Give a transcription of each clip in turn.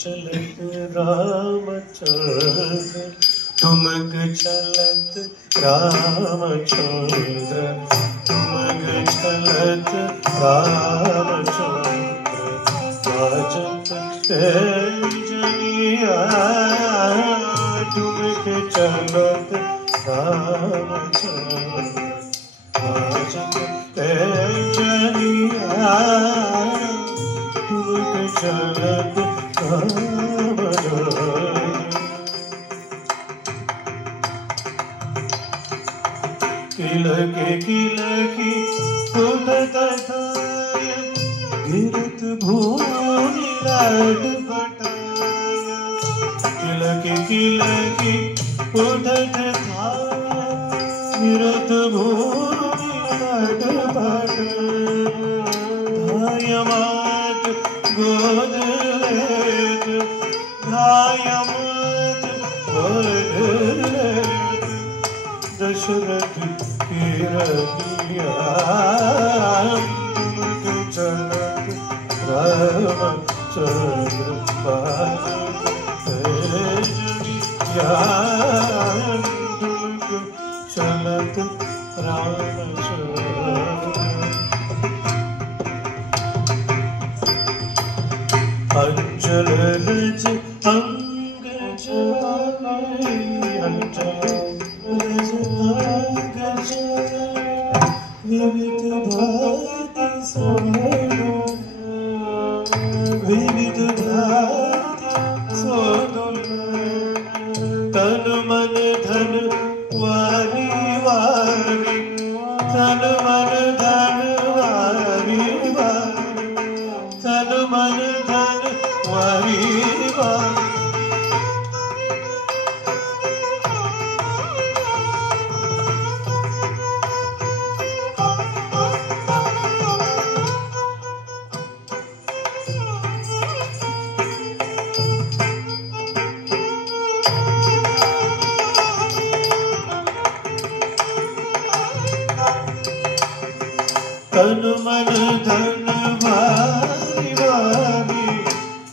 चलत रामचंद्र ठुमक चलत रामचंद्र ठुमक चलत रामचंद्र बाजत जनिया ठुमक चलत रामचंद्र बाजत जनिया ठुमक चलत किलकी उठत थाय गिरत भूमि लाड पटाय किलकी उठत थाय गिरत भूमि लाड पटाय धाय मात गोद लेत धाय मात गोद लेत दशरथ ठुमक चलत रामचंद्र बाजत जनिया ठुमक चलत रामचंद्र अंचल रज अंग जाए अंचल रज अंग जाए विविध भारती सोनो विविध भारती सोनो तन मन धन वारी वारी तन मन धन वारी वारी तन मन धन वारी वारी तन मन धन वारी वारी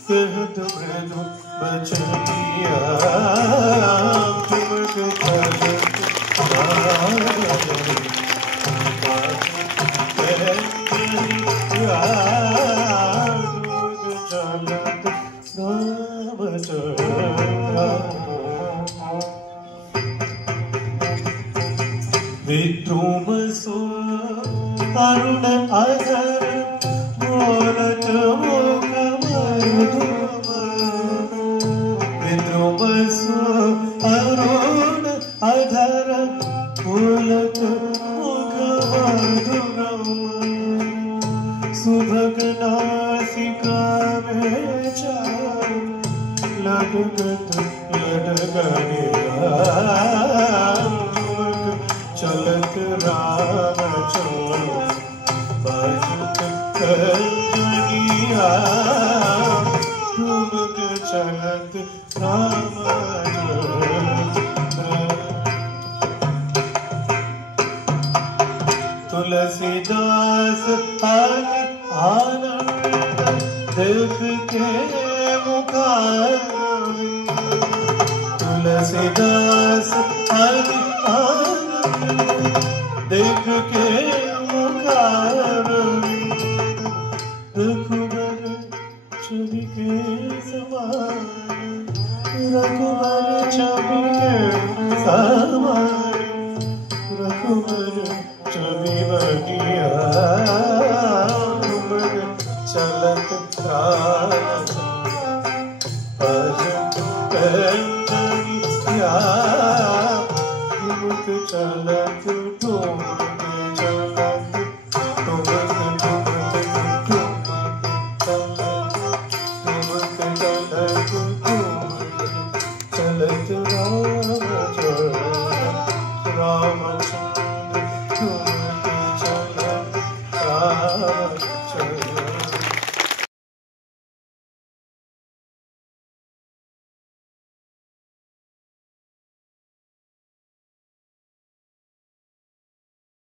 कहत मृदु बचनिया ठुमक चलत विद्रुम सो अरुण अधर बोलत मुख मधुम विद्रुम सो अरुण अधर बोलत मुख मधुम सुभग नासिका में चार लटकत लटकनिया चलत रामचंद्र बाजत जनिया ठुमक चलत रामचंद्र तुलसीदास आनंद देख के मुखारविंद तुलसीदास देख के मुखारविंद रघुबर छवि के समान रघुबर छवि के समान रघुबर छवि बगिया ठुमक चलत जनिया ठुमक चलत ठुमक चलत ठुमक ठुमक ठुमक चलत ठुमक चलत रामचंद्र राम